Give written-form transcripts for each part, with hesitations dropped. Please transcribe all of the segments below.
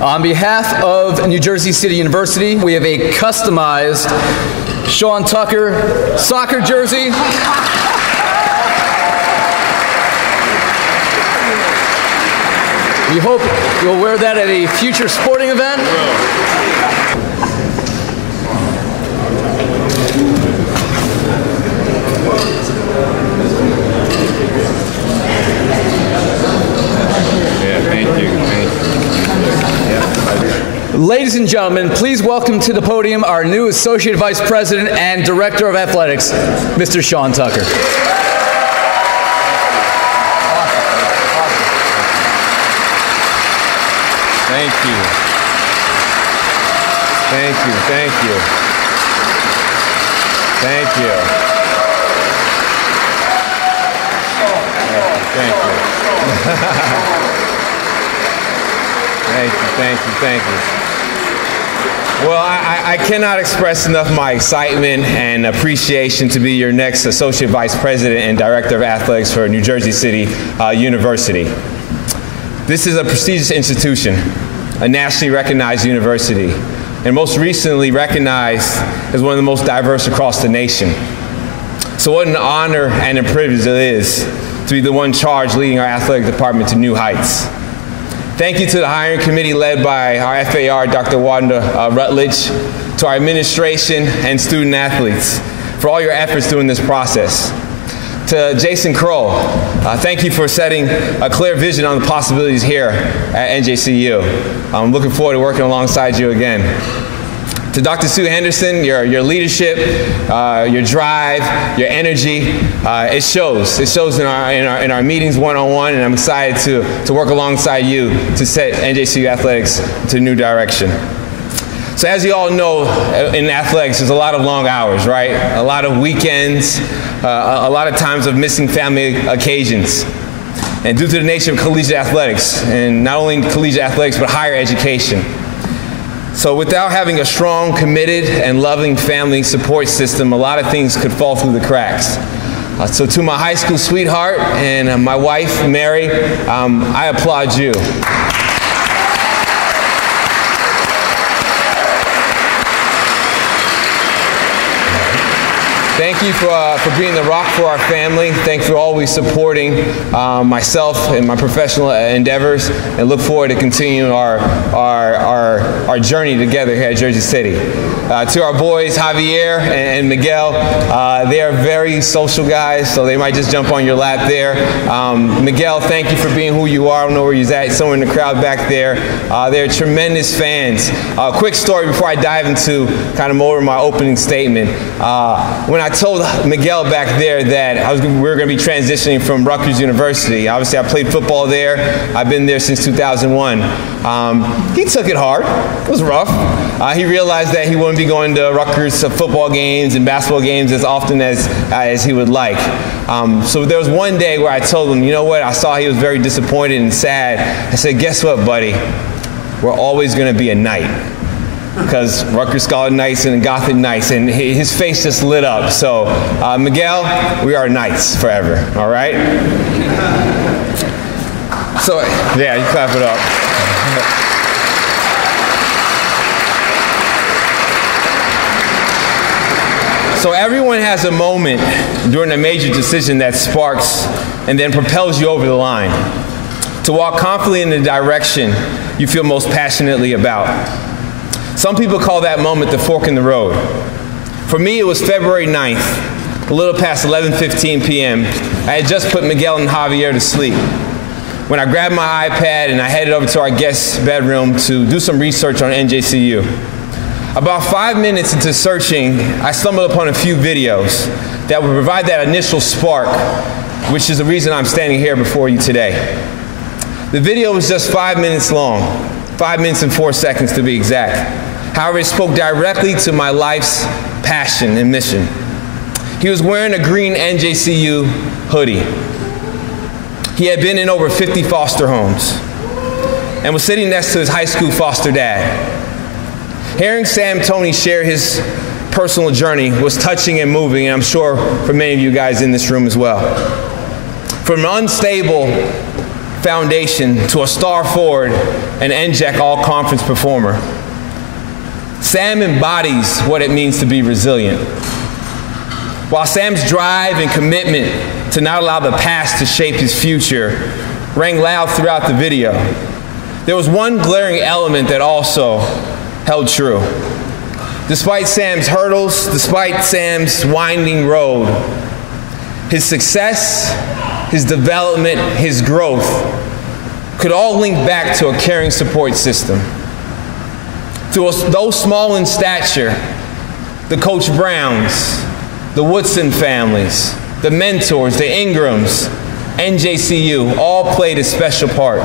On behalf of New Jersey City University, we have a customized Shawn Tucker soccer jersey. We hope you'll wear that at a future sporting event. Ladies and gentlemen, please welcome to the podium our new Associate Vice President and Director of Athletics, Mr. Shawn Tucker. Thank you. Thank you. Thank you. Thank you. Thank you. Thank you. Thank you. Thank you. Well, I cannot express enough my excitement and appreciation to be your next Associate Vice President and Director of Athletics for New Jersey City University. This is a prestigious institution, a nationally recognized university, and most recently recognized as one of the most diverse across the nation. So what an honor and a privilege it is to be the one charged leading our athletic department to new heights. Thank you to the hiring committee led by our FAR, Dr. Wanda Rutledge, to our administration and student athletes for all your efforts during this process. To Jason Kroll, thank you for setting a clear vision on the possibilities here at NJCU. I'm looking forward to working alongside you again. To Dr. Sue Henderson, your leadership, your drive, your energy, it shows. It shows in our meetings one-on-one, and I'm excited to work alongside you to set NJCU athletics to a new direction. So as you all know, in athletics, there's a lot of long hours, right? A lot of weekends, a lot of times of missing family occasions. And due to the nature of collegiate athletics, and not only collegiate athletics, but higher education. So without having a strong, committed, and loving family support system, a lot of things could fall through the cracks. So to my high school sweetheart and my wife, Mary, I applaud you. Thank you for being the rock for our family. Thanks for always supporting myself and my professional endeavors, and look forward to continuing our journey together here at Jersey City. To our boys, Javier and Miguel, they are very social guys, so they might just jump on your lap there. Miguel, thank you for being who you are. I don't know where he's at, somewhere in the crowd back there. They're tremendous fans. Quick story before I dive into kind of more of my opening statement. When I told Miguel back there that we were going to be transitioning from Rutgers University. Obviously, I played football there. I've been there since 2001. He took it hard. It was rough. He realized that he wouldn't be going to Rutgers football games and basketball games as often as he would like. So there was one day where I told him, you know what, I saw he was very disappointed and sad. I said, guess what, buddy? We're always going to be a knight. Because Rutgers Scholar Knights and Gothic Knights, and his face just lit up. So, Miguel, we are Knights forever, all right? So, yeah, you clap it up. So everyone has a moment during a major decision that sparks and then propels you over the line to walk confidently in the direction you feel most passionately about. Some people call that moment the fork in the road. For me, it was February 9th, a little past 11:15 p.m. I had just put Miguel and Javier to sleep when I grabbed my iPad and I headed over to our guest bedroom to do some research on NJCU. About 5 minutes into searching, I stumbled upon a few videos that would provide that initial spark, which is the reason I'm standing here before you today. The video was just 5 minutes long, 5 minutes and 4 seconds to be exact. However, it spoke directly to my life's passion and mission. He was wearing a green NJCU hoodie. He had been in over 50 foster homes and was sitting next to his high school foster dad. Hearing Sam Tony share his personal journey was touching and moving, and I'm sure for many of you guys in this room as well. From an unstable foundation to a star forward and NJAC all-conference performer. Sam embodies what it means to be resilient. While Sam's drive and commitment to not allow the past to shape his future rang loud throughout the video, there was one glaring element that also held true. Despite Sam's hurdles, despite Sam's winding road, his success, his development, his growth could all link back to a caring support system. Though small in stature, the Coach Browns, the Woodson families, the mentors, the Ingrams, NJCU all played a special part.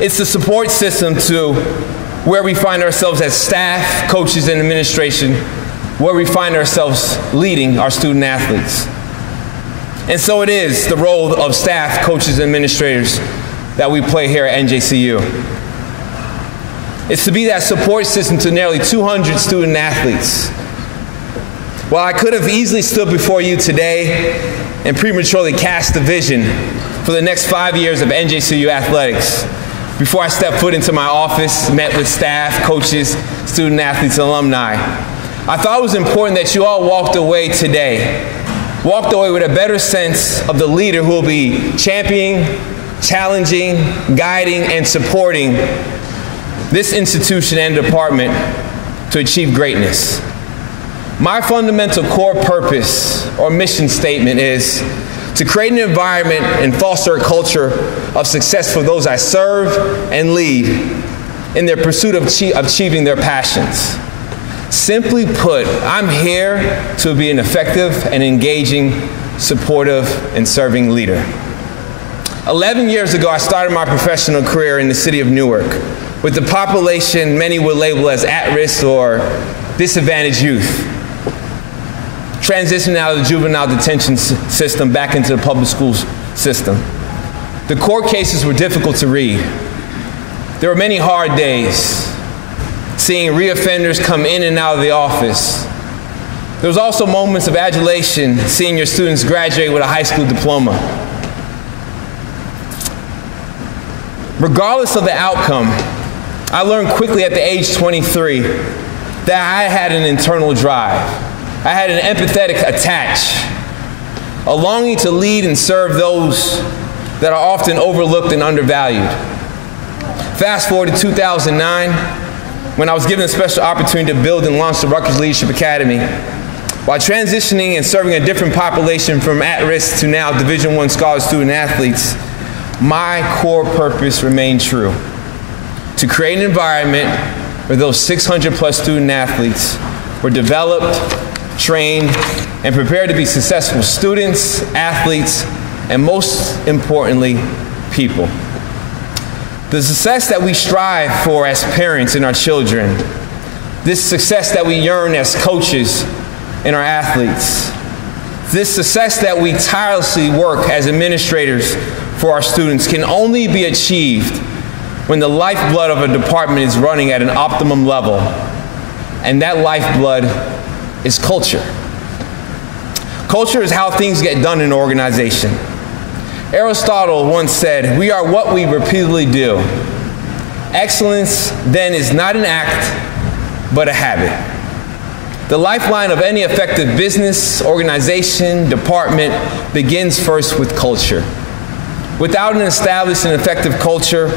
It's the support system to where we find ourselves as staff, coaches, and administration, where we find ourselves leading our student athletes. And so it is the role of staff, coaches, and administrators that we play here at NJCU. It's to be that support system to nearly 200 student athletes. While I could have easily stood before you today and prematurely cast the vision for the next 5 years of NJCU athletics, before I stepped foot into my office, met with staff, coaches, student athletes, alumni, I thought it was important that you all walked away today with a better sense of the leader who will be championing, challenging, guiding, and supporting this institution and department to achieve greatness. My fundamental core purpose or mission statement is to create an environment and foster a culture of success for those I serve and lead in their pursuit of achieving their passions. Simply put, I'm here to be an effective and engaging, supportive, and serving leader. 11 years ago, I started my professional career in the city of Newark with the population many would label as at-risk or disadvantaged youth, transitioning out of the juvenile detention system back into the public schools system. The court cases were difficult to read. There were many hard days, seeing reoffenders come in and out of the office. There was also moments of adulation, seeing your students graduate with a high school diploma. Regardless of the outcome, I learned quickly at the age 23 that I had an internal drive. I had an empathetic attach, a longing to lead and serve those that are often overlooked and undervalued. Fast forward to 2009, when I was given a special opportunity to build and launch the Rutgers Leadership Academy. While transitioning and serving a different population from at-risk to now Division I scholar student athletes, my core purpose remained true: to create an environment where those 600 plus student athletes were developed, trained, and prepared to be successful students, athletes, and most importantly, people. The success that we strive for as parents and our children, this success that we yearn as coaches and our athletes, this success that we tirelessly work as administrators for our students can only be achieved when the lifeblood of a department is running at an optimum level, and that lifeblood is culture. Culture is how things get done in an organization. Aristotle once said, "We are what we repeatedly do." Excellence, then, is not an act, but a habit. The lifeline of any effective business, organization, department begins first with culture. Without an established and effective culture,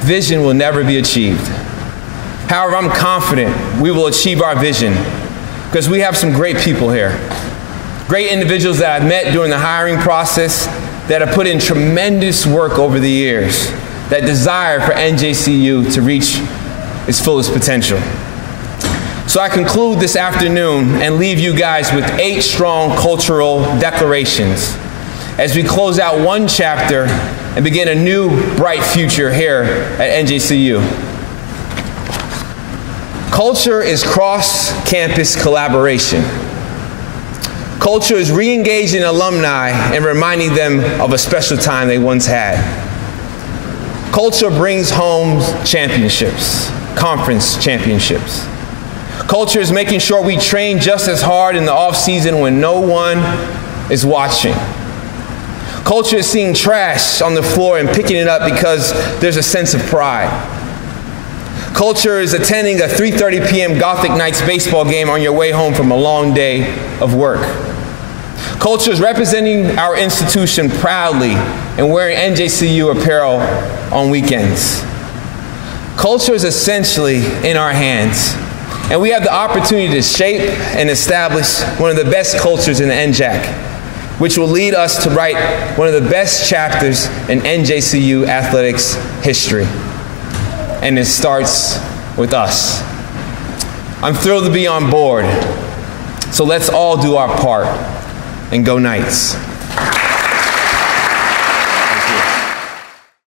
vision will never be achieved. However, I'm confident we will achieve our vision because we have some great people here. Great individuals that I've met during the hiring process that have put in tremendous work over the years, that desire for NJCU to reach its fullest potential. So I conclude this afternoon and leave you guys with 8 strong cultural declarations as we close out one chapter and begin a new bright future here at NJCU. Culture is cross-campus collaboration. Culture is re-engaging alumni and reminding them of a special time they once had. Culture brings home championships, conference championships. Culture is making sure we train just as hard in the off-season when no one is watching. Culture is seeing trash on the floor and picking it up because there's a sense of pride. Culture is attending a 3:30 p.m. Gothic Knights baseball game on your way home from a long day of work. Culture is representing our institution proudly and wearing NJCU apparel on weekends. Culture is essentially in our hands, and we have the opportunity to shape and establish one of the best cultures in the NJAC, which will lead us to write one of the best chapters in NJCU athletics history. And it starts with us. I'm thrilled to be on board, so let's all do our part, and go Knights.